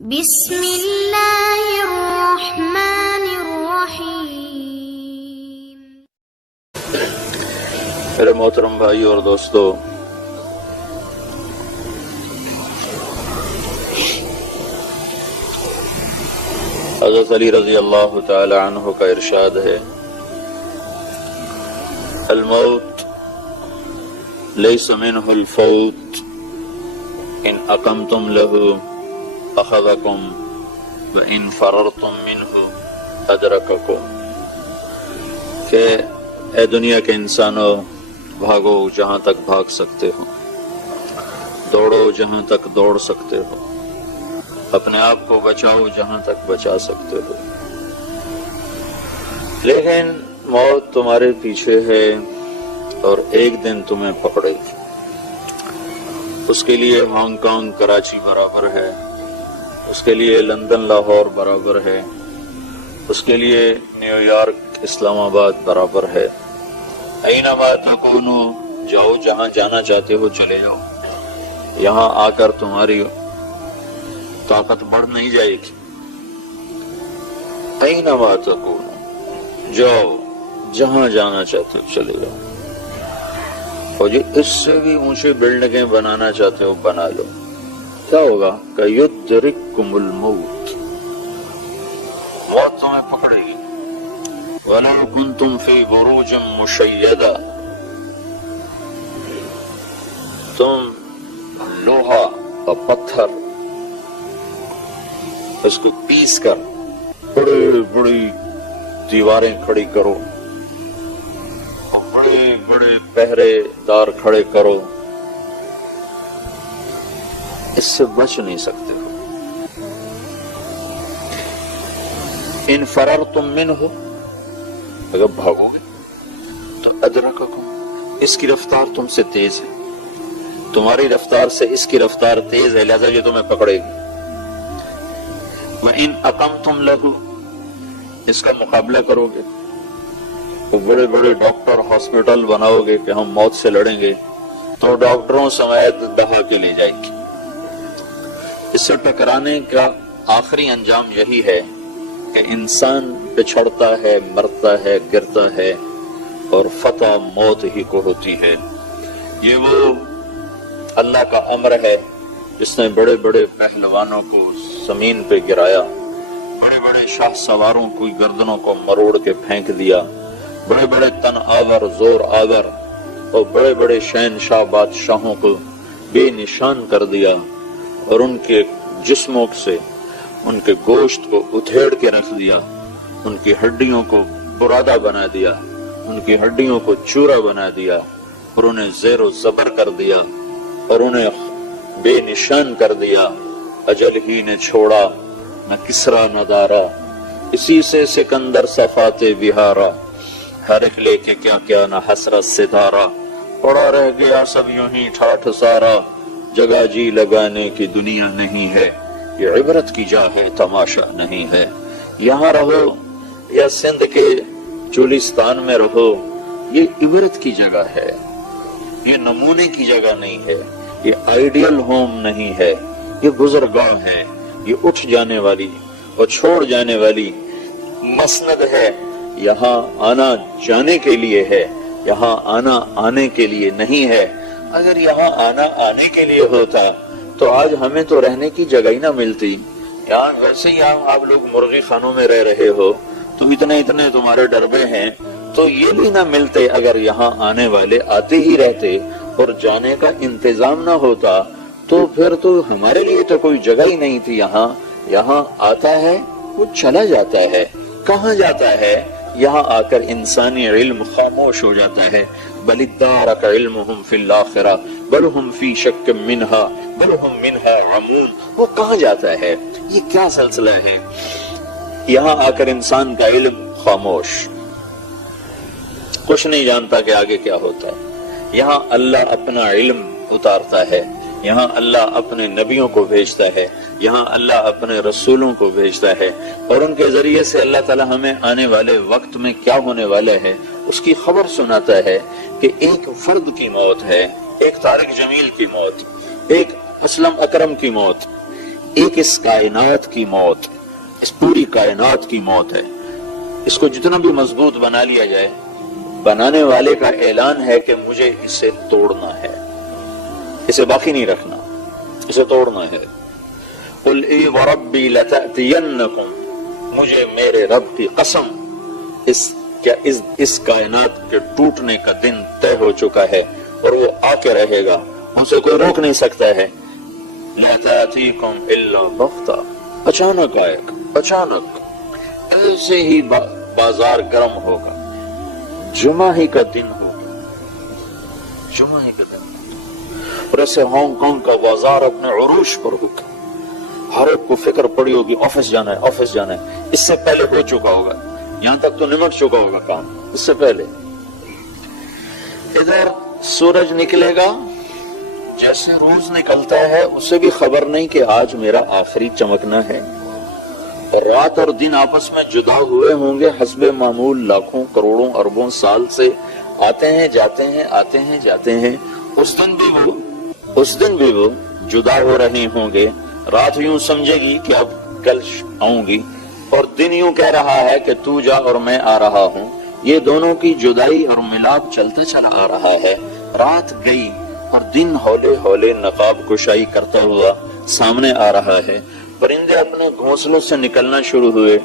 بسم اللہ الرحمن الرحیم۔ میرے محترم بھائی اور دوستو، حضرت علی رضی اللہ تعالی عنہ کا ارشاد ہے، الموت لیس منہ الفوت ان اقمتم لہ اخذکم وان فررتم منہ ادرککم، کہ اے دنیا کے انسانوں، بھاگو جہاں تک بھاگ سکتے ہو، دوڑو جہاں تک دوڑ سکتے ہو، اپنے آپ کو بچاؤ جہاں تک بچا سکتے ہو، لیکن موت تمہارے پیچھے ہے اور ایک دن تمہیں پکڑے گی۔ اس کے لیے ہانگ کانگ کراچی برابر ہے، اس کے لیے لندن لاہور برابر ہے، اس کے لیے نیو یارک اسلام آباد برابر ہے۔ اینما تکونو، جاؤ جہاں جانا چاہتے ہو چلے جاؤ، یہاں آ کر تمہاری طاقت بڑھ نہیں جائے گی۔ اینما تکونو، جاؤ جہاں جانا چاہتے ہو چلے جاؤ، اور جو اس سے بھی اونچے بلڈنگیں بنانا چاہتے ہو بنا لو، کیا ہوگا کہ یدرککم الموت، موت تمہیں پکڑے گی۔ وَلَوْ كُنْتُمْ فِي بُرُوجٍ مُشَيَّدَةٍ، تم لوہا اور پتھر اس کو پیس کر بڑی بڑی دیواریں کھڑی کرو اور بڑے بڑے پہرے دار کھڑے کرو، اس سے بچ نہیں سکتے ہو۔ ان فررتم منہ، اگر بھاگو گے تو ادرککم، اس کی رفتار تم سے تیز ہے، تمہاری رفتار سے اس کی رفتار تیز ہے، لہذا یہ تمہیں پکڑے گی۔ وَإِنْ أَقَمْتُمْ لَهُ، اس کا مقابلہ کرو گے تو بڑے بڑے ڈاکٹر ہاسپٹل بناؤ گے کہ ہم موت سے لڑیں گے، تو ڈاکٹروں سمیت دہا کے لے جائیں گے۔ اس سے ٹکرانے کا آخری انجام یہی ہے کہ انسان پچھڑتا ہے، مرتا ہے، گرتا ہے، اور فتح موت ہی کو ہوتی ہے۔ یہ وہ اللہ کا امر ہے جس نے بڑے بڑے پہلوانوں کو زمین پہ گرایا، بڑے بڑے شاہ سواروں کی گردنوں کو مروڑ کے پھینک دیا، بڑے بڑے تن آور، زور آور اور بڑے بڑے شہنشاہ بادشاہوں کو بے نشان کر دیا، اور ان کے جسموں سے ان کے گوشت کو اتھیڑ کے رکھ دیا، ان کی ہڈیوں کو برادہ بنا دیا، ان کی ہڈیوں کو چورا بنا دیا، اور انہیں زیر و زبر کر دیا، اور انہیں بے نشان کر دیا۔ اجل ہی نے چھوڑا نہ کسرا نہ دارا، اسی سے سکندر صفات بہارا، ہر ایک لے کے کیا کیا نہ حسرت ستارہ، پڑا رہ گیا سب یوں ہی ٹھاٹھ سارا، جگہ جی لگانے کی دنیا نہیں ہے، یہ عبرت کی جا ہے تماشا نہیں ہے۔ یہاں رہو یا سندھ کے چولستان میں رہو، یہ عبرت کی جگہ ہے، یہ نمونے کی جگہ نہیں ہے، یہ آئیڈیل ہوم نہیں ہے، یہ گزرگاہ ہے، یہ اٹھ جانے والی اور چھوڑ جانے والی مسند ہے۔ یہاں آنا جانے کے لیے ہے، یہاں آنا آنے کے لیے نہیں ہے۔ اگر یہاں آنا آنے کے لیے ہوتا تو آج ہمیں تو رہنے کی جگہ ہی نہ ملتی۔ یہاں ویسے ہی آپ لوگ مرغی خانوں میں رہ رہے ہو تو اتنے تمہارے ڈربے ہیں، تو یہ بھی نہ ملتے اگر یہاں آنے والے آتے ہی رہتے اور جانے کا انتظام نہ ہوتا، تو پھر تو ہمارے لیے تو کوئی جگہ ہی نہیں تھی۔ یہاں آتا ہے وہ چلا جاتا ہے، کہاں جاتا ہے؟ یہاں آ کر انسانی علم خاموش ہو جاتا ہے۔ بل ادارک علمہم فی الآخرہ بل ہم فی شک منہا بل ہم منہا عمون، وہ کہاں جاتا ہے؟ یہ کیا سلسلہ ہے؟ یہاں آ کر انسان کا علم خاموش، کچھ نہیں جانتا کہ آگے کیا ہوتا ہے۔ یہاں اللہ اپنا علم اتارتا ہے، یہاں اللہ اپنے نبیوں کو بھیجتا ہے، یہاں اللہ اپنے رسولوں کو بھیجتا ہے، اور ان کے ذریعے سے اللہ تعالی ہمیں آنے والے وقت میں کیا ہونے والا ہے اس کی خبر سناتا ہے کہ ایک فرد کی موت ہے، ایک طارق جمیل کی موت، ایک اسلم اکرم کی موت، ایک اس کائنات کی موت، اس پوری کائنات کی موت ہے. اس کو جتنا بھی مضبوط بنا لیا جائے، بنانے والے کا اعلان ہے کہ مجھے اسے توڑنا ہے، اسے باقی نہیں رکھنا، اسے توڑنا ہے. قل اے وربی لتأتینکم، مجھے میرے رب کی قسم اس کائنات کے ٹوٹنے کا دن طے ہو چکا ہے اور وہ آ کے رہے گا، اسے کوئی روک نہیں سکتا ہے. لا تأتیکم الا بغتہ، اچانک آئے گا، اچانک ایسے ہی بازار گرم ہوگا، جمعہ ہی کا دن ہوگا، جمعہ ہی کا دن. اور ایسے ہانگ کانگ کا بازار اپنے عروج پر ہوگا، ہر ایک کو فکر پڑی ہوگی آفس جانا ہے، آفس جانا ہے. اس سے پہلے ہو چکا ہوگا، یہاں تک تو نمٹ چکا ہوگا کام اس سے پہلے. ادھر سورج نکلے گا، جیسے روز نکلتا ہے اسے بھی خبر نہیں کہ آج میرا آخری چمکنا ہے. رات اور دن آپس میں جدا ہوئے ہوں گے حسب معمول، لاکھوں کروڑوں اربوں سال سے آتے ہیں جاتے ہیں، آتے ہیں جاتے ہیں. اس دن بھی وہ جدا ہو رہے ہوں گے. رات یوں سمجھے گی کہ اب کل آؤں گی، اور دن یوں کہہ رہا ہے کہ تو جا اور میں آ رہا ہوں. یہ دونوں کی جدائی اور ملاپ چلتا چلا آ رہا ہے. رات گئی اور دن ہولے ہولے نقاب کشائی کرتا ہوا سامنے آ رہا ہے. پرندے اپنے گھونسلوں سے نکلنا شروع ہوئے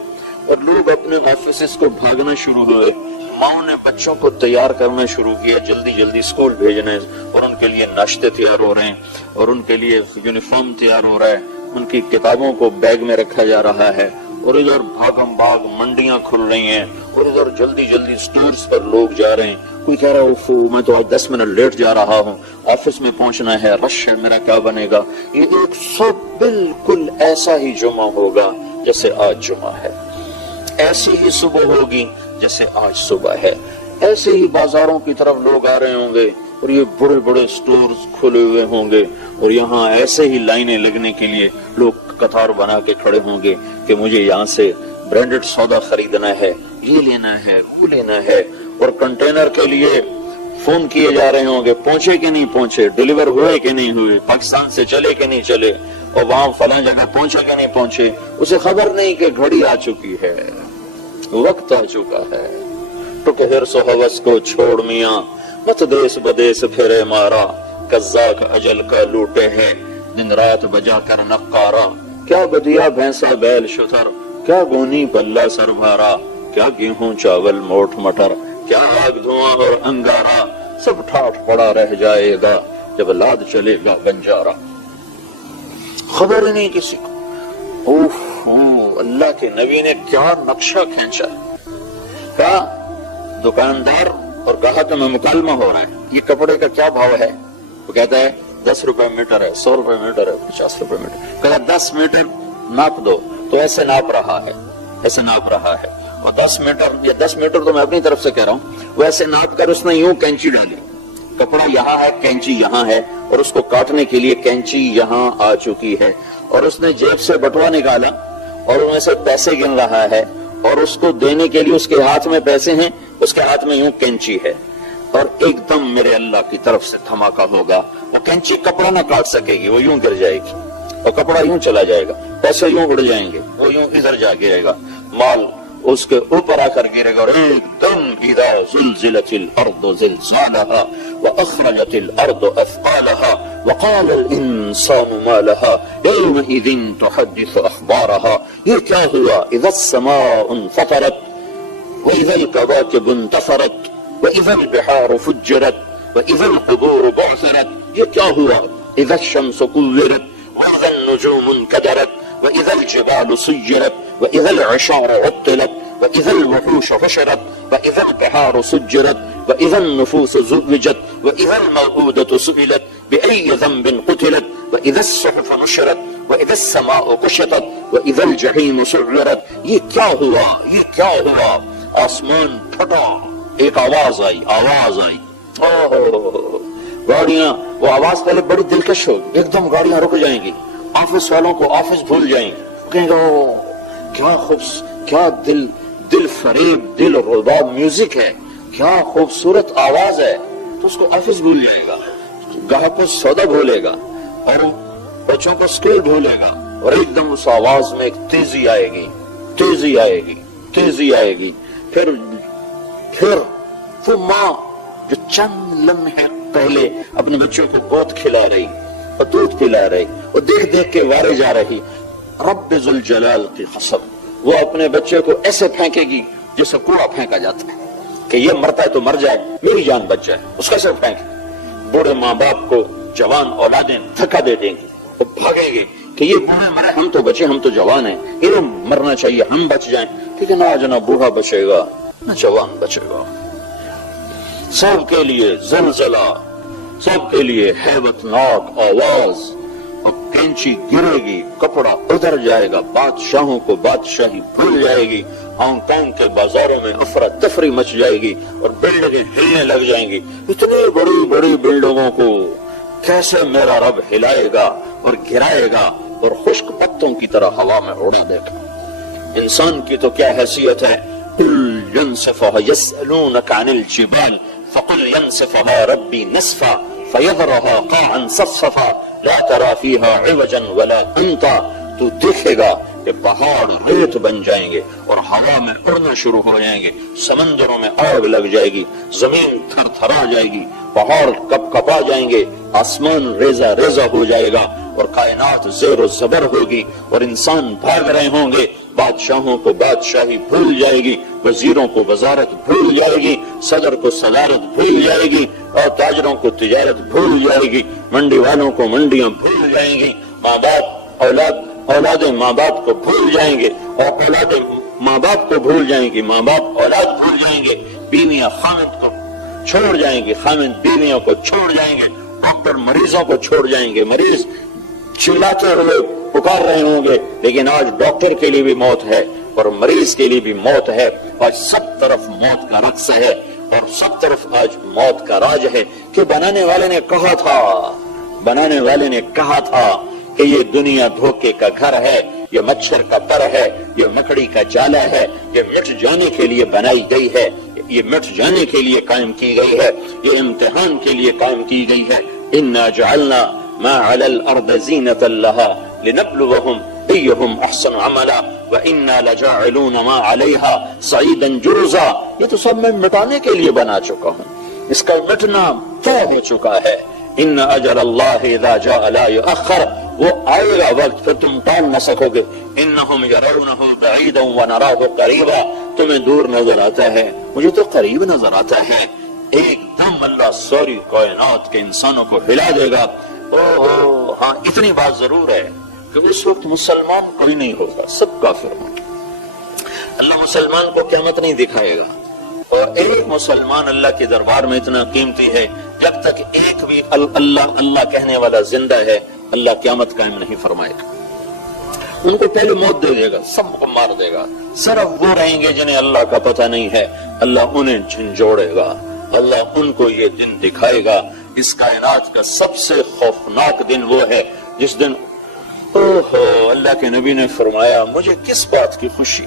اور لوگ اپنے آفیسز کو بھاگنا شروع ہوئے. ماؤں نے بچوں کو تیار کرنا شروع کیا، جلدی جلدی اسکول بھیجنے، اور ان کے لیے ناشتے تیار ہو رہے ہیں، اور ان کے لیے یونیفارم تیار ہو رہا ہے، ان کی کتابوں کو بیگ میں رکھا جا رہا ہے. اور ادھر بھاگم بھاگ منڈیاں کھل رہی ہیں، اور ادھر جلدی جلدی سٹورز پر لوگ جا رہے ہیں. کوئی کہہ رہا ہے میں تو آج 10 منٹ لیٹ جا رہا ہوں، آفس میں پہنچنا ہے، رش ہے، میرا کیا بنے گا. یہ ایک سب بالکل ایسا ہی جمعہ ہوگا جیسے آج جمعہ ہے، ایسی ہی صبح ہوگی جیسے آج صبح ہے. ایسے ہی بازاروں کی طرف لوگ آ رہے ہوں گے، اور یہ بڑے بڑے سٹورز کھلے ہوئے ہوں گے، اور یہاں ایسے ہی لائنیں لگنے کے لیے لوگ قطار بنا کے کھڑے ہوں گے کہ مجھے یہاں سے برانڈڈ سودا خریدنا ہے، یہ لینا ہے، وہ لینا ہے. اور کنٹینر کے لیے فون کیے جا رہے ہوں گے، پہنچے کہ نہیں پہنچے، ڈیلیور ہوئے کہ نہیں ہوئے، پاکستان سے چلے کہ نہیں چلے، اور وہاں فلاں جگہ پہنچے کہ نہیں پہنچے. اسے خبر نہیں کہ گھڑی آ چکی ہے، وقت آ چکا ہے. ٹک حرص و ہوس کو چھوڑ میاں، مت دیس بدیس پھرے مارا، قزاق اجل کا لوٹے ہیں دن رات بجا کر نقارا. کیا بدیا بھینسا بیل شتر، کیا گونی بلہ سر بھارا، کیا گیہوں چاول موٹ مٹر، کیا آگ دھواں اور انگارا، سب ٹھاٹ پڑا رہ جائے گا جب لاد چلے گا بنجارا. خبر نہیں کسی کو. اللہ کے نبی نے کیا نقشہ کھینچا ہے. کیا دکاندار اور گاہک میں مکالمہ ہو رہا ہے، یہ کپڑے کا کیا بھاؤ ہے؟ وہ کہتا ہے 10 روپے میٹر ہے، 100 روپے میٹر ہے، 50 روپے میٹر. کہتا 10 میٹر ناپ دو، تو ایسے ناپ رہا ہے، ایسے ناپ رہا ہے. اور 10 میٹر، یہ 10 میٹر تو میں اپنی طرف سے کہہ رہا ہوں، وہ ایسے ناپ کر اس نے یوں کینچی ڈالی، کپڑا یہاں ہے، کینچی یہاں ہے، اور اس کو کاٹنے کے لیے کینچی یہاں آ چکی ہے. اور اس نے جیب سے بٹوا نکالا اور ان میں سے پیسے گن رہا ہے، اور اس کو دینے کے لیے اس کے ہاتھ میں پیسے ہیں، اس کے ہاتھ میں یوں کینچی ہے. اور ایک دم میرے اللہ کی طرف سے دھماکہ ہوگا، وہ کینچی کپڑا نہ کاٹ سکے گی، وہ یوں گر جائے گی، اور کپڑا یوں چلا جائے گا، پیسے یوں اڑ جائیں گے، وہ یوں ادھر جا گرے گا، مال اس کے اوپر آ کر گرے گا. اور ایک دم اذا زلزلت الارض زلزالها واخرجت الارض اثقالها وقال الانسان ما لها يومئذ تحدث اخبارها. یہ کیا ہوا؟ اذا السماء انفطرت واذا الكواكب انتثرت واذا البحار فجرت واذا القبور بعثرت. یہ کیا ہوا؟ اذا الشمس كورت واذا النجوم انكدرت واذا الجبال سيرت واذا العشار عطلت واذا الوحوش حشرت واذا البحار سجرت واذا النفوس زوجت واذا الموءودة سئلت باي ذنب قتلت واذا الصحف نشرت واذا السماء كشطت واذا الجحيم سعرت. یہ کیا ہوا؟ یہ کیا ہوا؟ آسمان پھٹا، ایک آواز آئی، آواز آئی. گاڑیاں، وہ آواز پہلے بڑی دلکش ہوگی، ایک دم گاڑیاں رک جائیں گی، آفس والوں کو آفس بھول جائیں گے، کہیں گے کیا کیا دل فریب، دل رباب میوزک ہے، کیا خوبصورت آواز ہے. تو اس کو آفس بھول جائے گا، گاہک کو سودا بھولے گا، اور بچوں کو اسکول بھولے گا، اور ایک دم اس آواز میں ایک تیزی آئے گی، تیزی آئے گی، تیزی آئے گی. پھر وہ ماں جو چند لمحے پہلے اپنے بچوں کو گود کھلا رہی اور دودھ پلا رہی اور دیکھ دیکھ کے وارے جا رہی، رب ذوالجلال کی قسم وہ اپنے بچے کو ایسے پھینکے گی جیسے کوڑا پھینکا جاتا ہے کہ یہ مرتا ہے تو مر جائے، میری جان بچ جائے، اس کا ایسے پھینکے. بوڑھے ماں باپ کو جوان اولادیں دھکا دے دیں گی، وہ بھاگیں گے کہ یہ بوڑھے مرے، ہم تو بچے، ہم تو جوان ہیں، انہیں مرنا چاہیے، ہم بچ جائیں. ٹھیک ہے، نہ بوڑھا بچے گا نہ جوان بچے گا. سب کے لیے زلزلہ، سب کے لیے ہیبت ناک آواز، اور کینچی گرے گی، کپڑا ادھر جائے گا، بادشاہوں کو بادشاہی بھول جائے گی، ہانگ کانگ کے بازاروں میں افراتفری مچ جائے گی اور بلڈنگیں ہلنے لگ جائیں گی. اتنی بڑی بڑی بلڈنگوں کو کیسے میرا رب ہلائے گا اور گرائے گا اور خشک پتوں کی طرح ہوا میں اڑا دے گا. انسان کی تو کیا حیثیت ہے. قل ينسفها يسألونك عن الجبال فقل ينسفها ربي نسفا فيذرها قاعا صفصفا لا ترى فيها عوجا ولا امتا. تو دیکھے گا کہ پہاڑ ریت بن جائیں گے اور ہوا میں اڑنا شروع ہو جائیں گے، سمندروں میں آگ لگ جائے گی، زمین تھر تھرا جائے گی، پہاڑ کپ کپا جائیں گے، آسمان ریزہ ریزہ ہو جائے گا اور کائنات زیر و زبر ہوگی اور انسان بھاگ رہے ہوں گے. بادشاہوں کو بادشاہی بھول جائے گی، وزیروں کو وزارت بھول جائے گی، صدر کو صدارت بھول جائے گی اور تاجروں کو تجارت بھول جائے گی، منڈی والوں کو منڈیاں بھول جائیں گی، ماں باپ اولادیں ماں باپ کو بھول جائیں گے اور اولادیں ماں باپ کو بھول جائیں گی، ماں باپ اولاد بھول جائیں گے، بیویاں خامد کو چھوڑ جائیں گے، خامد بیویوں کو چھوڑ جائیں گے، ڈاکٹر مریضوں کو چھوڑ جائیں گے، مریض چلاتے ہوئے پکار رہے ہوں گے. لیکن آج ڈاکٹر کے لیے بھی موت ہے اور مریض کے لیے بھی موت ہے. آج سب طرف موت کا رقص ہے اور سب طرف آج موت کا راج ہے. کہ بنانے والے نے کہا تھا کہ یہ دنیا دھوکے کا گھر ہے، یہ مچھر کا پر ہے، یہ مکڑی کا جالا ہے، یہ مٹ جانے کے لیے بنائی گئی ہے، یہ مٹ جانے کے لیے قائم کی گئی ہے، یہ امتحان کے لیے قائم کی گئی ہے. انا جعلنا ما على الارض زینۃ لها لنبلوهم ایہم احسن عملا وانا لجاعلون ما علیها صعیدا جرزا. یہ تو سب میں مٹانے کے لیے بنا چکا ہوں، اس کا مٹنا طے ہو چکا ہے. ان اجل اللہ اذا جاء لا یؤخر، وہ آئے گا وقت پھر تم ٹال نہ سکو گے. انہم یرونہ بعیدا ونراہ قریبا، تمہیں دور نظر آتا ہے، مجھے تو قریب نظر آتا ہے. ایک دم اللہ ساری کائنات کے انسانوں کو ہلا دے گا. ہاں اتنی بات ضرور ہے کہ اس وقت مسلمان کوئی نہیں ہوگا، سب کافر ہوں. اللہ مسلمان کو قیامت نہیں دکھائے گا اور ایک مسلمان اللہ کے دربار میں اتنا قیمتی ہے، جب تک ایک بھی اللہ اللہ کہنے والا زندہ ہے اللہ قیامت قائم نہیں فرمائے گا. ان کو پہلے موت دے دے گا، سب کو مار دے گا. صرف وہ رہیں گے جنہیں اللہ کا پتہ نہیں ہے، اللہ انہیں جھنجھوڑے گا، اللہ ان کو یہ دن دکھائے گا. اس کائنات کا سب سے خوفناک دن وہ ہے جس دن اللہ کے نبی نے فرمایا مجھے کس بات کی خوشی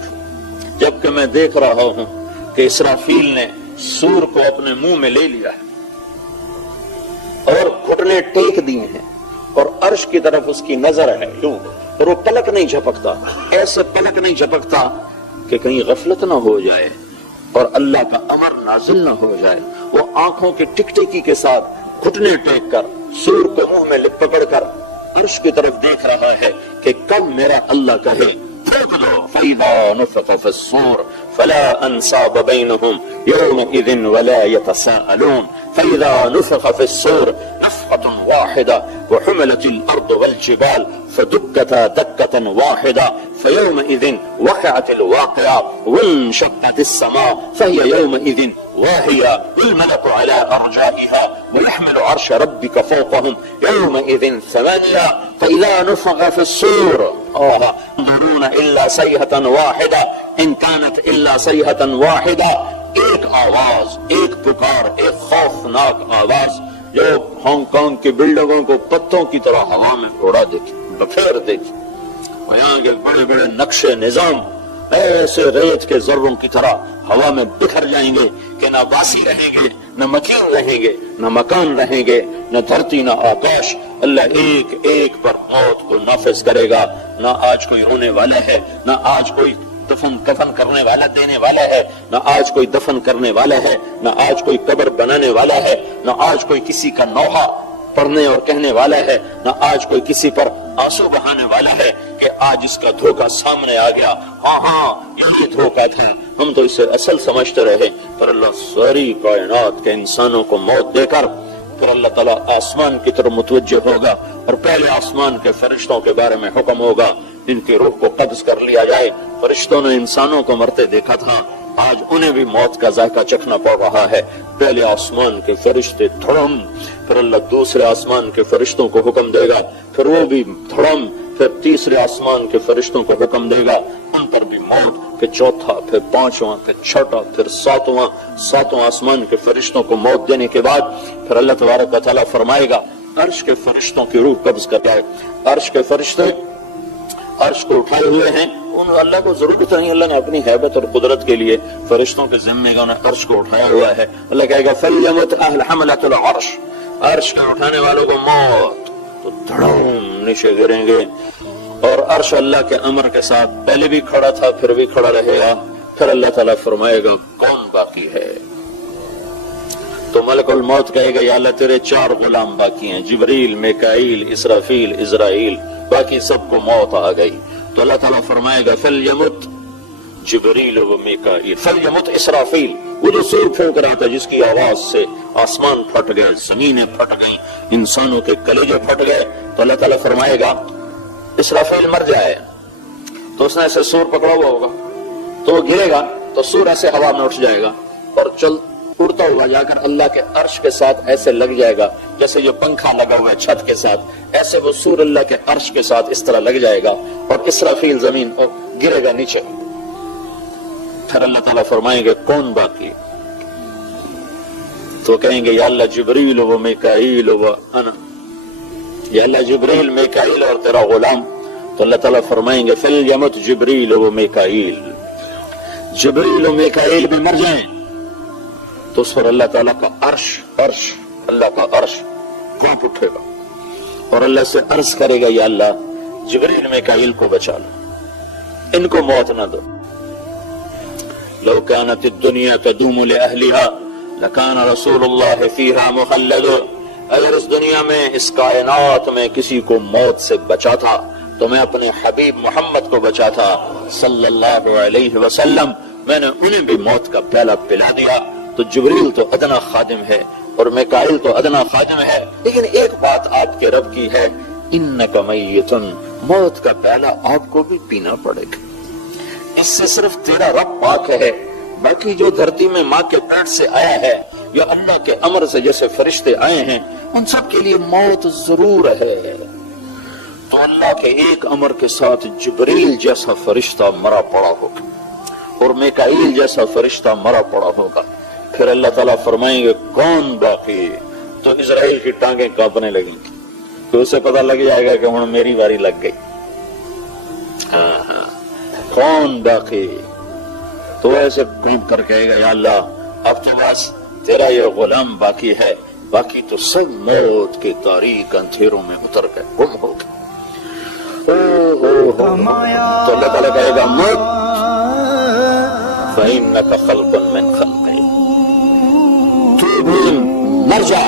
جبکہ میں دیکھ رہا ہوں کہ اسرافیل نے سور کو اپنے منہ میں لے لیا ہے اور گھٹنے ٹیک دیے ہیں اور عرش کی طرف اس کی نظر ہے یوں، اور وہ پلک نہیں جھپکتا، ایسے پلک نہیں جھپکتا کہ کہیں غفلت نہ ہو جائے اور اللہ کا امر نازل نہ ہو جائے. وہ آنکھوں کی ٹکٹکی کے ساتھ گھٹنے ٹیک کر سور کو منہ میں پکڑ کر عرش کی طرف دیکھ رہا ہے کہ کب میرا اللہ کہے فَإِذَا نُفِخَ فِي الصُّورِ فَلَا أَنْسَابَ بَيْنَهُمْ يَوْمَئِذٍ وَلَا يَتَسَاءَلُونَ فَإِذَا نُفِخَ فِي الصُّورِ نَفْخَةٌ وَاحِدَةٌ وَحُمِلَتِ الْأَرْضُ وَالْجِبَالُ فَدُكَّتَا دَكَّةً وَاحِدَةً فَيَوْمَئِذٍ وَقَعَتِ الْوَاقِعَةُ وَانشَقَّتِ السَّمَاءُ فَهِيَ يَوْمَئِذٍ وَاهِيَةٌ وَالْمَلَكُ عَلَى أَرْجَائِهَا وَيَحْمِلُ عَرْشَ رَبِّكَ فَوْقَهُمْ يَوْمَئِذٍ ثَمَانِيَةٌ فَإِذَا نُفِخَ فِي الصُّورِ يَنظُرُونَ إِلَّا صَيْحَةً وَاحِدَةً إِن كَانَتْ إِلَّا صَيْحَةً وَاحِدَةً. ایک آواز، ایک پکار، ایک خوفناک آواز جو ہانگ کانگ کے بلڈنگوں کو پتوں کی طرح ہوا میں اڑا دیتی، بکھیر دیتی. اور یہاں کے بڑے بڑے نقشے نظام ایسے ریت کے ذروں کی طرح ہوا میں بکھر جائیں گے کہ کہ نہ باسی رہیں گے، نہ مکین رہیں گے، نہ مکان رہیں گے، نہ دھرتی نہ آکاش. اللہ ایک ایک پر موت کو نافذ کرے گا. نہ آج کوئی رونے والا ہے، نہ آج کوئی کفن کرنے والا دینے والا ہے، نہ آج کوئی دفن کرنے والا ہے، نہ آج کوئی قبر بنانے والا ہے، نہ آج کوئی کسی کا نوحہ پڑھنے اور کہنے والا ہے، نہ آج کوئی کسی پر آنسو بہانے والا ہے کہ آج اس کا دھوکہ سامنے آ گیا. ہاں یہ دھوکہ تھا، ہم تو اسے اصل سمجھتے رہے. پر اللہ ساری کائنات کے انسانوں کو موت دے کر پھر اللہ تعالیٰ آسمان کی طرف متوجہ ہوگا اور پہلے آسمان کے فرشتوں کے بارے میں حکم ہوگا ان کی روح کو قبض کر لیا جائے. فرشتوں نے انسانوں کو مرتے دیکھا تھا، آج انہیں بھی موت کا ذائقہ چکھنا پڑ رہا ہے. پہلے آسمان کے فرشتے دھڑم، پھر اللہ دوسرے آسمان کے فرشتوں کو حکم دے گا، پھر وہ بھی دھڑم، پھر تیسرے آسمان کے فرشتوں کو حکم دے گا، ان پر بھی موت، پھر چوتھا، پھر پانچواں، پھر چھٹا، پھر ساتواں آسمان کے فرشتوں کو موت دینے کے بعد پھر اللہ تبارک و تعالیٰ فرمائے گا عرش کے فرشتوں کی روح قبض کر جائے. عرش کے فرشتے عرش کو اٹھائے ہوئے ہیں، ان اللہ کو ضرورت نہیں، اللہ نے اپنی ہیبت اور قدرت کے لیے فرشتوں کے ذمے کا انہیں عرش کو اٹھایا ہوا ہے. اللہ کہے گا فَلْيَمُتْ أَهْلُ حَمْلَةِ الْعَرْشِ، عرش کے اٹھانے والوں کو موت، تو دھڑام نیچے گریں گے. اور عرش اللہ کے امر کے ساتھ پہلے بھی کھڑا تھا، پھر بھی کھڑا رہے گا. پھر اللہ تعالیٰ فرمائے گا کون باقی ہے؟ تو ملک الموت کہے گا یا اللہ تیرے 4 غلام باقی ہیں، جبریل، میکائیل، اسرافیل، عزرائیل، باقی سب کو موت آ گئی. تو اللہ تعالیٰ فرمائے گا فَلْيَمُتْ جبریل و میکائیل، فَلْيَمُتْ اسرافیل، وہ جو سور پھونک رہا تھا جس کی آواز سے آسمان پھٹ گئے، زمینیں پھٹ گئیں، انسانوں کے کلیجے پھٹ گئے. تو اللہ تعالیٰ فرمائے گا اسرافیل مر جائے. تو اس نے ایسے سور پکڑا ہوا ہوگا تو وہ گرے گا تو سور ایسے ہوا میں اٹھ جائے گا اور اڑتا ہوا جا کر اللہ کے عرش کے ساتھ ایسے لگ جائے گا جیسے جو پنکھا لگا ہوا ہے چھت کے ساتھ، ایسے وہ سور اللہ کے عرش کے ساتھ اس طرح لگ جائے گا اور اسرافیل زمین پر گرے گا نیچے. پھر اللہ تعالیٰ فرمائیں گے کون باقی؟ تو کہیں گے یا اللہ جبریل و میکائیل و انا، یا اللہ جبریل، میکائیل اور تیرا غلام. تو اللہ تعالیٰ فرمائیں گے فَلْيَمُتْ جبریل و میکائیل، جبریل و میکائیل بھی مر جائیں. تو اس پر اللہ تعالیٰ کا عرش اللہ کا عرش گھونٹ اٹھے گا اور اللہ سے عرض کرے گا یا اللہ جبریل میکائیل کو بچا لو، ان کو موت نہ دو. لو كانت الدنيا تدوم لأهلها لكان رسول الله فيها مخلد. اگر اس دنیا میں، اس کائنات میں کسی کو موت سے بچا تھا تو میں اپنے حبیب محمد کو بچا تھا صلی اللہ علیہ وسلم. میں نے انہیں بھی موت کا پیالہ پلا دیا. تو جبریل تو ادنا خادم ہے اور میکائیل تو ادنا خادم ہے، لیکن ایک بات آپ کے رب کی ہے، انک میت، موت کا پیالہ آپ کو بھی پینا پڑے گا. اس سے صرف تیرا رب پاک ہے، باقی جو دھرتی میں ماں کے پیٹ سے آیا ہے یا اللہ کے امر سے جیسے فرشتے آئے ہیں ان سب کے لیے موت ضرور ہے. تو اللہ کے ایک امر کے ساتھ جبریل جیسا فرشتہ مرا پڑا ہوگا اور میکائیل جیسا فرشتہ مرا پڑا ہوگا. پھر اللہ تعالیٰ فرمائیں گے کون باقی؟ تو اسرائیل کی ٹانگیں کانپنے لگیں گی، تو اسے پتہ لگ جائے گا کہ ہوں میری باری لگ گئی. کون باقی؟ تو ایسے کونپ کر کہے گا یا اللہ اب تو بس تیرا یہ غلام باقی ہے، باقی تو سب موت کے تاریک اندھیروں میں اتر گئے، گم ہو گئے. تو اللہ تعالیٰ کہے گا موت فَإِنَّكَ خَلْقٌ مِّن خَلْقِي، تو بھی مر جا،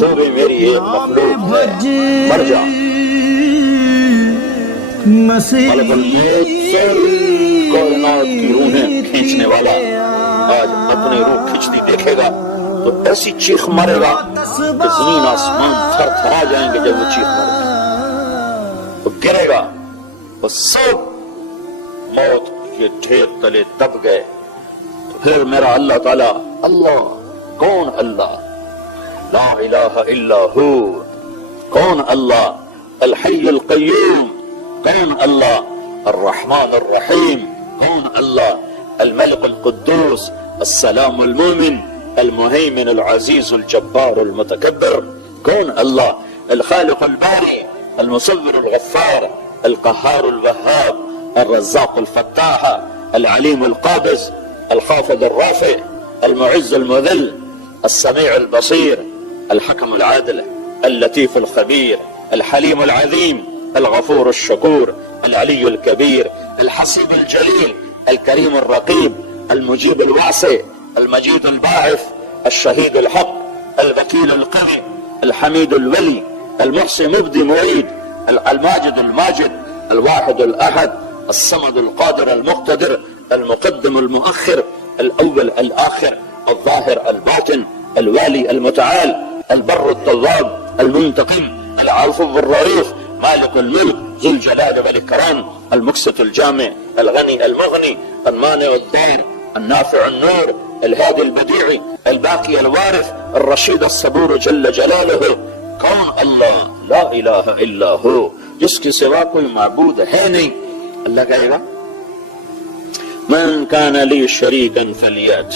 تو بھی میری ایک مخلوق ہے، مر جا. ملک الموت ساری کائنات کی روحیں کھینچنے والا آج اپنی روح کھینچتی دیکھے گا تو ایسی چیخ مارے گا کہ زمین آسمان تھر تھرا جائیں گے. جب وہ چیخ مارے گا وہ گرے گا، وہ سب موت کے ڈھیر تلے دب گئے. تو پھر میرا اللہ تعالیٰ، اللہ کون؟ اللہ لا الہ الا ہو. کون اللہ؟ الحی القیوم. کون اللہ؟ الرحمن الرحیم. کون اللہ؟ الملک القدوس السلام المؤمن المہیمن العزیز الجبار المتکبر. کون اللہ؟ الخالق الباری المصور الغفار القہار الوہاب الرزاق الفتاح العلیم القابض. الخافض الرافع المعز المذل السميع البصير الحكم العادل اللطيف الخبير الحليم العظيم الغفور الشكور العلي الكبير الحسيب الجليل الكريم الرقيب المجيب الواسع المجيد الباعث الشهيد الحق الوكيل القوي الحميد الولي المحصي مبدي معيد الماجد الماجد الواحد الأحد الصمد القادر المقتدر المقدم المؤخر الأول الآخر الظاهر الباطن الوالي المتعال البر التواب المنتقم العفو الرؤوف مالك الملك ذو الجلال والإكرام المقسط الجامع الغني المغني المانع الضار النافع النور الهادي البديع الباقي الوارث الرشيد الصبور جل جلاله کون اللہ لا الہ الا ہو جس کے سوا کوئی معبود ہے نہیں. اللہ کہے گا من کان لی شریکا فلیات،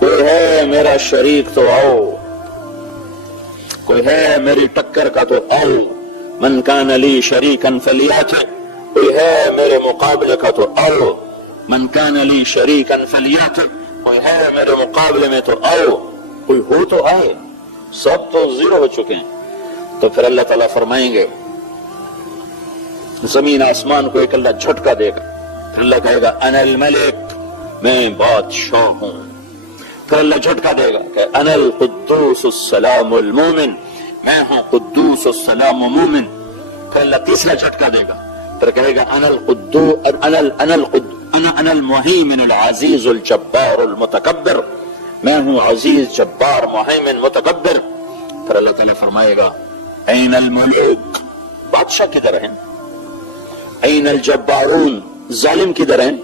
کوئی ہے میرا شریک تو آؤ، کوئی ہے میری ٹکر کا تو آؤ. من کان لی شریکا فلیات، کوئی ہے میرے مقابلے کا تو آؤ. من کان لی شریکا فلیات، کوئی ہے میرے مقابلے میں تو آؤ. کوئی ہو تو آئے، سب تو زیرو ہو چکے ہیں. تو پھر اللہ تعالیٰ فرمائیں گے زمین آسمان کو ایک اللہ جھٹکا دے گا. پھر اللہ کہے گا انا الملک، میں بادشاہ ہوں. پھر اللہ جھٹکا دے گا کہ انا القدوس السلام المومن، میں ہوں قدوس السلام مومن. پھر اللہ تیسرا جھٹکا دے گا، پھر کہے گا انا المہیمن العزیز الجبار المتکبر، میں ہوں عزیز جبار مہیمن متکبر. پھر اللہ تعالیٰ فرمائے گا این الملوک، بادشاہ کدھر ہیں؟ این الجبارون، ظالم کدھر ہیں؟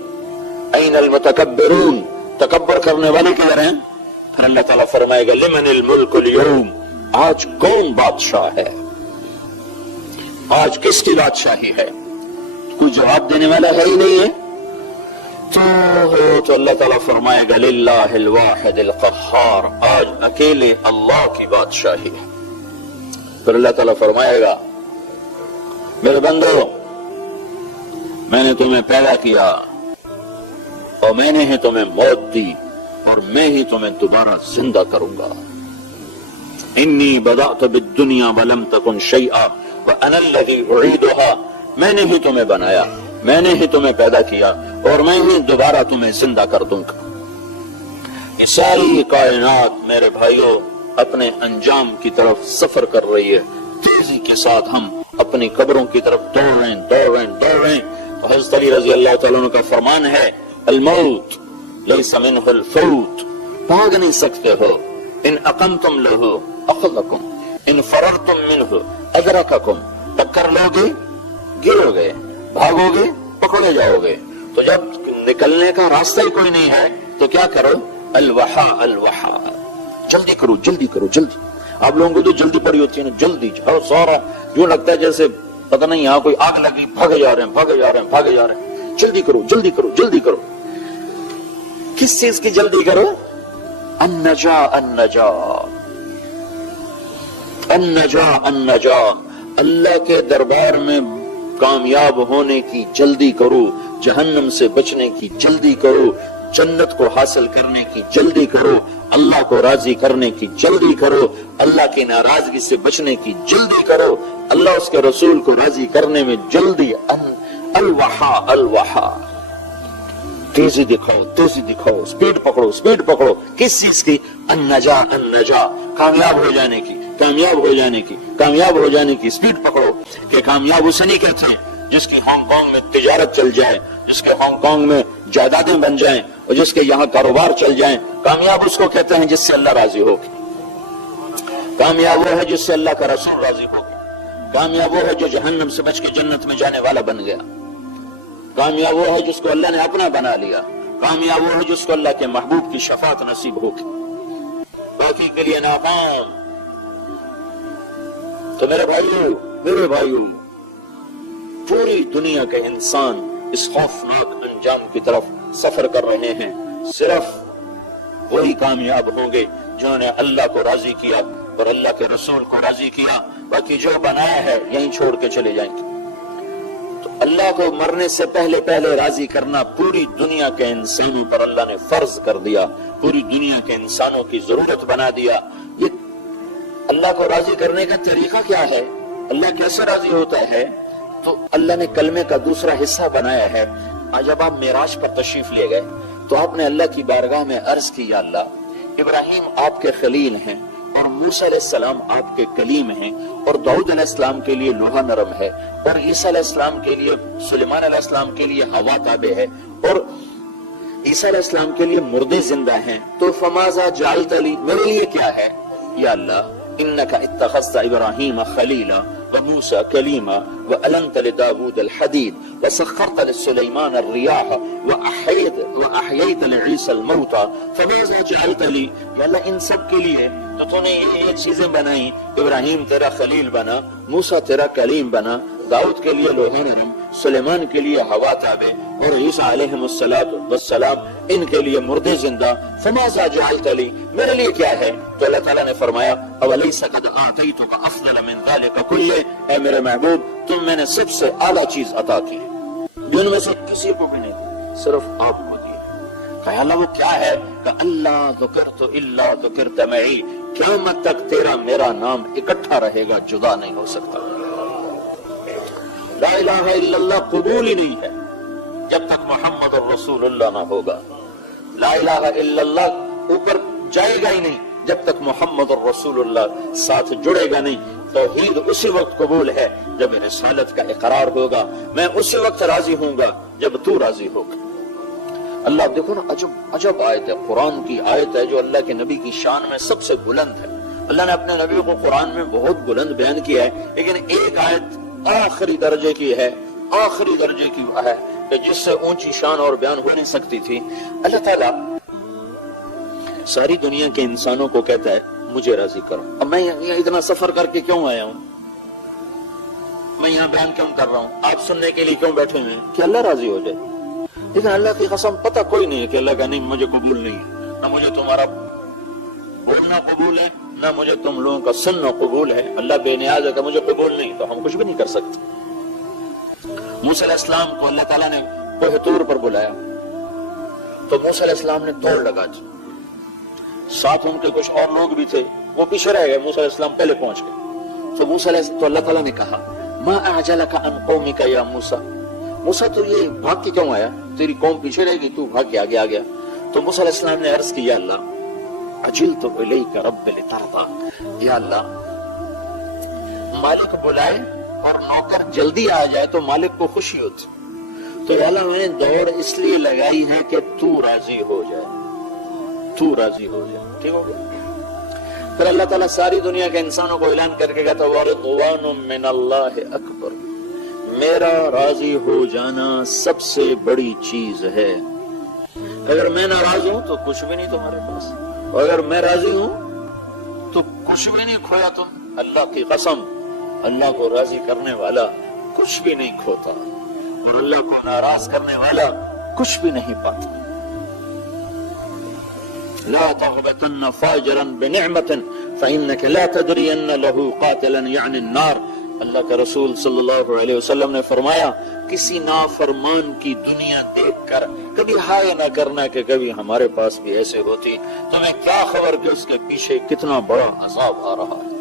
این المتکبرون، تکبر کرنے والے کدھر ہیں؟ پھر اللہ تعالیٰ فرمائے گا لمن الملک اليوم، آج کون بادشاہ ہے؟ آج کس کی بادشاہی ہے؟ کوئی جواب دینے والا ہے ہی نہیں ہے. تو اللہ تعالیٰ فرمائے گا للہ الواحد القہار، آج اکیلے اللہ کی بادشاہی ہے. پھر اللہ تعالیٰ فرمائے گا میرے بندو، میں نے تمہیں پیدا کیا اور میں نے ہی تمہیں موت دی اور میں ہی تمہیں دوبارہ زندہ کروں گا. انی بدأت بالدنیا ولم تکن شیئا وانا الذی اعیدها، میں نے ہی تمہیں بنایا، میں نے ہی تمہیں پیدا کیا اور میں ہی دوبارہ تمہیں زندہ کر دوں گا. یہ ساری کائنات میرے بھائیوں اپنے انجام کی طرف سفر کر رہی ہے. تیزی کے ساتھ ہم اپنی قبروں کی طرف دوڑ رہے ہیں. حضرت علی رضی اللہ تعالیٰ عنہ کا فرمان ہے الموت لیس منہ الفوت، بھاگ نہیں سکتے ہو. ان اقمتم لہو اخذکم، ان فررتم منہ ادرککم، ٹکر لو گے گرو گے، بھاگو گے پکڑے جاؤ گے. تو جب نکلنے کا راستہ ہی کوئی نہیں ہے تو کیا کرو؟ الوحا الوحا، جلدی کرو جلدی کرو جلدی. آپ لوگوں کو تو جلدی پڑی ہوتی ہے نا، جلدی جاؤ سارا، یوں لگتا ہے جیسے پتہ نہیں یہاں کوئی آگ لگی، بھاگے جا رہے ہیں. جلدی کرو جلدی کرو جلدی کرو. کس چیز کی جلدی کرو؟ النجا النجا النجا النجا، اللہ کے دربار میں کامیاب ہونے کی جلدی کرو، جہنم سے بچنے کی جلدی کرو، جنت کو حاصل کرنے کی جلدی کرو، اللہ کو راضی کرنے کی جلدی کرو، اللہ کی ناراضگی سے بچنے کی جلدی کرو، اللہ اس کے رسول کو راضی کرنے میں جلدی. الوحا الوحا، تیزی دکھاؤ، سپیڈ پکڑو. کس چیز کی؟ النجا النجا، کامیاب ہو جانے کی سپیڈ پکڑو. کہ کامیاب اسے نہیں کہتے ہیں جس کی ہانگ کانگ میں تجارت چل جائے، جس کے ہانگ کانگ میں جائیدادیں بن جائیں اور جس کے یہاں کاروبار چل جائیں. کامیاب اس کو کہتے ہیں جس سے اللہ راضی ہو. کامیاب وہ ہے جس سے اللہ کا رسول راضی ہو. کامیاب وہ ہے جو جہنم سے بچ کے جنت میں جانے والا بن گیا. کامیاب وہ ہے جس کو اللہ نے اپنا بنا لیا. کامیاب وہ ہے جس کو اللہ کے محبوب کی شفاعت نصیب ہوگی. باقی کے لیے ناکام. تو میرے بھائیوں پوری دنیا کے انسان اس خوفناک انجام کی طرف سفر کر رہے ہیں. صرف وہی کامیاب ہوں گے جنہوں نے اللہ کو راضی کیا اور اللہ کے رسول کو راضی کیا. باقی جو بنایا ہے یہیں چھوڑ کے چلے جائیں گے. تو اللہ کو مرنے سے پہلے پہلے راضی کرنا پوری دنیا کے انسانوں پر اللہ نے فرض کر دیا، پوری دنیا کے انسانوں کی ضرورت بنا دیا۔ یہ اللہ کو راضی کرنے کا طریقہ کیا ہے، اللہ کیسے راضی ہوتا ہے؟ تو اللہ نے کلمے کا دوسرا حصہ بنایا ہے۔ آج جب آپ معراج پر تشریف لے گئے تو آپ نے اللہ کی بارگاہ میں عرض کی، یا اللہ، ابراہیم آپ کے خلیل ہیں اور موسیٰ علیہ السلام آپ کے کلیم ہیں، اور داؤد علیہ السلام کے لیے لوہا نرم ہے، اور عیسیٰ علیہ السلام کے لیے، سلیمان علیہ السلام کے لیے ہوا تابع ہے، اور عیسیٰ علیہ السلام کے لیے مردے زندہ ہیں، تو فماذا جعلت لی، میرے لیے کیا ہے؟ یا اللہ، انک اتخذت ابراہیم خلیلا وموسیٰ کلیما وألنت لداود الحدید وسخرت لسلیمان الریاح وأحییت لعیسی الموتى فماذا جعلت لی، یا اللہ ان سب کے لیے تو تو نے یہ چیزیں بنائی، ابراہیم تیرا خلیل بنا، موسیٰ تیرا کلیم بنا، داؤد کے لیے لوہا نرم، سلیمان کے لیے ہوا تابع، اور عیسیٰ علیہ السلام ان کے لیے مردے زندہ، فماذا جعلت لی، میرے لیے کیا ہے؟ تو اللہ تعالیٰ نے فرمایا، اولیس قد آتیتک افضل من ذلک کلہ، اے میرے محبوب تم میں نے سب سے اعلیٰ چیز عطا کی، جن میں سے کسی کو بھی نہیں دی، صرف آپ کو دی۔ کہا اللہ وہ کیا ہے؟ کہ اللہ ذکرت الا ذکرت معی، قیامت تک تیرا میرا نام اکٹھا رہے گا، جدا نہیں ہو سکتا۔ لا الہ الا اللہ قبول ہی نہیں ہے جب تک محمد الرسول اللہ نہ ہوگا، لا الہ الا اللہ اوپر جائے گا ہی نہیں جب تک محمد الرسول اللہ ساتھ جڑے گا نہیں۔ توحید اسی وقت قبول ہے جب رسالت کا اقرار ہوگا، میں اسی وقت راضی ہوں گا جب تو راضی ہوگا۔ اللہ دیکھو نا، عجب آیت ہے، قرآن کی آیت ہے جو اللہ کے نبی کی شان میں سب سے بلند ہے۔ اللہ نے اپنے نبی کو قرآن میں بہت بلند بیان کیا ہے، لیکن ایک آیت آخری درجے کی ہے، آخری درجے کی ہے کہ جس سے اونچی شان اور بیان ہو نہیں سکتی تھی۔ اللہ تعالیٰ ساری دنیا کے انسانوں کو کہتا ہے مجھے راضی کرو۔ اب میں یہاں اتنا سفر کر کے کیوں آیا ہوں، میں یہاں بیان کیوں کر رہا ہوں، آپ سننے کے لیے کیوں بیٹھے ہوئے ہیں؟ کہ اللہ راضی ہو جائے۔ لیکن اللہ کی قسم پتہ کوئی نہیں ہے کہ اللہ کا نہیں مجھے قبول نہیں ہے، نہ مجھے تمہارا بولنا قبول ہے، نہ مجھے تم لوگوں کا سننا قبول ہے۔ اللہ بے نیاز ہے کہ مجھے قبول نہیں تو ہم کچھ بھی نہیں کر سکتے۔ موسیٰ علیہ السلام کو اللہ تعالیٰ نے کوہ طور پر بلایا تو موسیٰ علیہ السلام نے دوڑ لگا دی، ساتھ ان کے کچھ اور لوگ بھی تھے، وہ پیچھے رہ گئے، موسیٰ علیہ السلام پہلے پہنچ گئے۔ تو اللہ تعالیٰ نے کہا ما اعجلک عن قومک یا موسیٰ، موسیٰ تو یہ بھاگ کے کیوں آیا، تیری قوم پیچھے رہ گئی، تو بھاگ کے آگے آ گیا۔ تو موسیٰ علیہ السلام نے عرض کی یا اللہ عجلت الیک رب لترضی، یا اللہ مالک بلائے اور نوکر جلدی آ جائے تو مالک کو خوشی ہوتی، تو یا اللہ میں نے دوڑ اس لیے لگائی ہے کہ تو راضی ہو جائے، تو راضی ہو جائے۔ ٹھیک ہو گیا؟ پھر اللہ تعالیٰ ساری دنیا کے انسانوں کو اعلان کر کے کہتا وَرِضْوَانٌ مِّنَ اللَّهِ أَكْبَرُ، میرا راضی ہو جانا سب سے بڑی چیز ہے۔ اگر میں ناراض ہوں تو کچھ بھی نہیں تمہارے پاس، اور اگر میں راضی ہوں تو کچھ بھی نہیں کھویا تم۔ اللہ کی قسم، اللہ کو راضی کرنے والا کچھ بھی نہیں کھوتا، اور اللہ کو ناراض کرنے والا کچھ بھی نہیں پاتا۔ لا تغبطن فاجرا بنعمة فإنك لا تدري أن له قاتلا يعني النار، اللہ کا رسول صلی اللہ علیہ وسلم نے فرمایا کسی نافرمان کی دنیا دیکھ کر کبھی ہائے نہ کرنا کہ کبھی ہمارے پاس بھی ایسے ہوتی، تمہیں کیا خبر کہ اس کے پیچھے کتنا بڑا عذاب آ رہا ہے۔